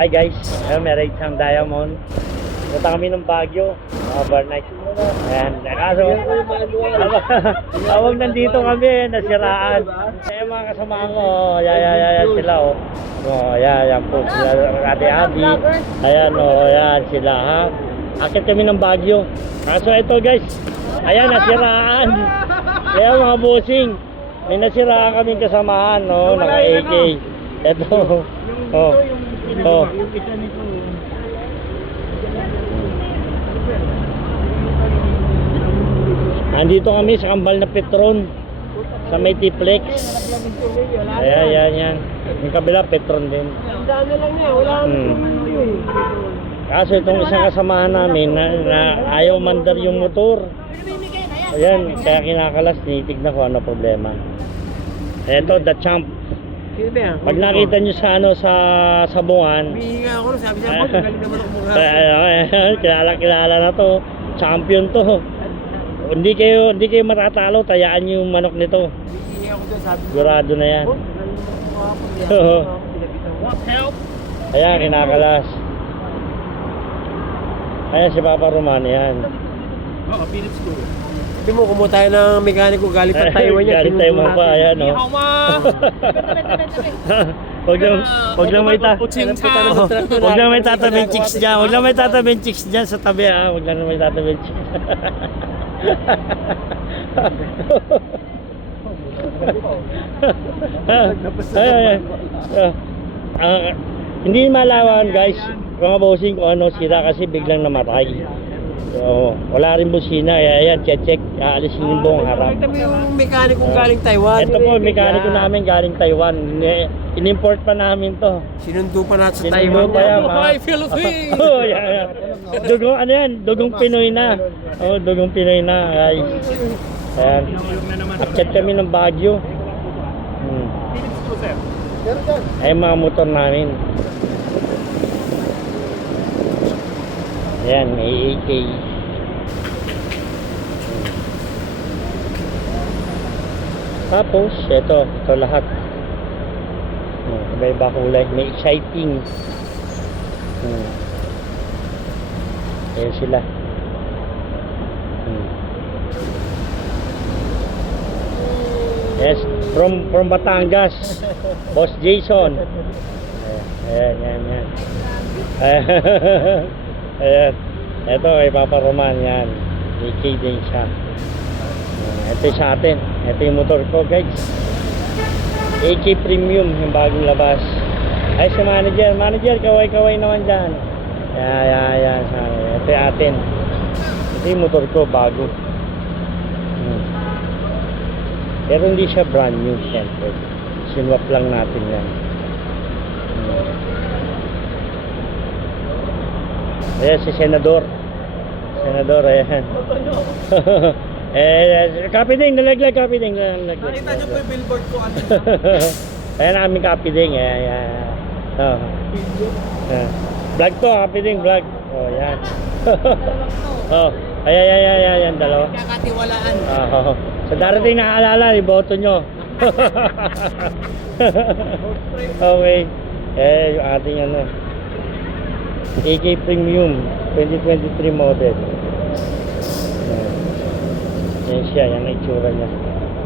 Hi guys, may isang diamond. Punta kami ng Baguio, overnight. Ayan, kaso awag nandito kami, nasiraan. Kaya mga kasama ko, yan sila oh. Oh, yan po sila, Ate Abby. Ayan oh, yan sila ha. Akit kami ng Baguio. Kaso ito guys, ayan nasiraan. Kaya mga bossing, may nasiraan kaming kasamahan no, naka AK. Ito. Oh. Oh. Andito kami sa Kambal na Petron sa may Tiplex. Ayan. Yung kabila Petron din. Ang dami lang niya, wala Kaso itong isang kasamahan namin na ayaw mandar yung motor. Ayan, kaya kinakalas, tinitignan ko ano problema. Ito, the champ. Pag nakita nyo sa ano sa sabungan, Hihinga ako, sabi niya, galing naman ako mukha. kilala na to. Champion to. Hindi kayo matatalo, tayaan nyo yung manok nito. Hihinga ako doon, sabi niya. Sigurado na yan. Galing naman ako mukha. What help? Ayan, kinakalas. Ayan si Papa Roman, yan. Oo, Philips ko. Sabi mo, kumuha tayo ng mekaniko, galing pa Taiwan yan. Galing Taiwan pa, ayan o. Huwag lang may tatabing chicks dyan. Huwag lang may tatabing chicks dyan sa tabi ha. Huwag lang may tatabing chicks. Ayan. Hindi malawan guys, mga bossing kung ano sira kasi biglang namatay. So, wala rin busina, ayan, check, aalisin yung buong harap. Ito mo yung mekaniko galing Taiwan. Ito po, mekaniko namin galing Taiwan. In-import pa namin to. Sinundo pa natin sa Sinundo Taiwan. pa yan, Hi, Philippines! Oh, yeah. Dugong, ano yan, dugong Pinoy na. Oh, dugong Pinoy na, guys. Ayan. Akit kami ng Baguio. Ay, mga motor namin. Ayan, may AK. Tapos, ito lahat. Iba-iba kulay. May exciting. Ayan sila. Yes, from Batangas. Boss Jason. Ayan. Ayan. Ito kay Papa Roman yan. AK din siya. Ito sa atin. Ito yung motor ko guys. AK Premium yung bagong labas. Ay si manager kaway naman dyan. Yan. Ito yung atin. Ito yung motor ko bago. Pero hindi siya brand new siyempre. Sinwap lang natin yan. Ayan si Senador, ayan. Copy ding, nalaglag. Nakita niyo po yung billboard ko. Ayan ang aming copy ding, ayan. Oh. Vlog to, copy ding, vlog. Oh, yan. Oh, ayan, dalawa. Kakatiwalaan. Oh. Sa darating na alala, iboto nyo. Okay. Yung ating ano. AK Premium 2023 model. Yan siya, yan ang itsura niya.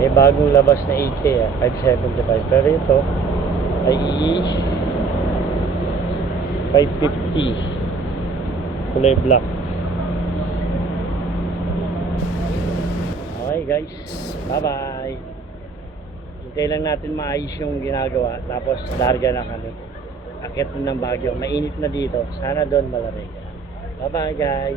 May bagong labas na AK 575. Pero ito ay 550 kulay black. Okay guys, bye bye. Hintay lang natin maayos yung ginagawa. Tapos larga na kami. Akit ng Baguio, mainit na dito. Sana doon malamig. Bye bye guys.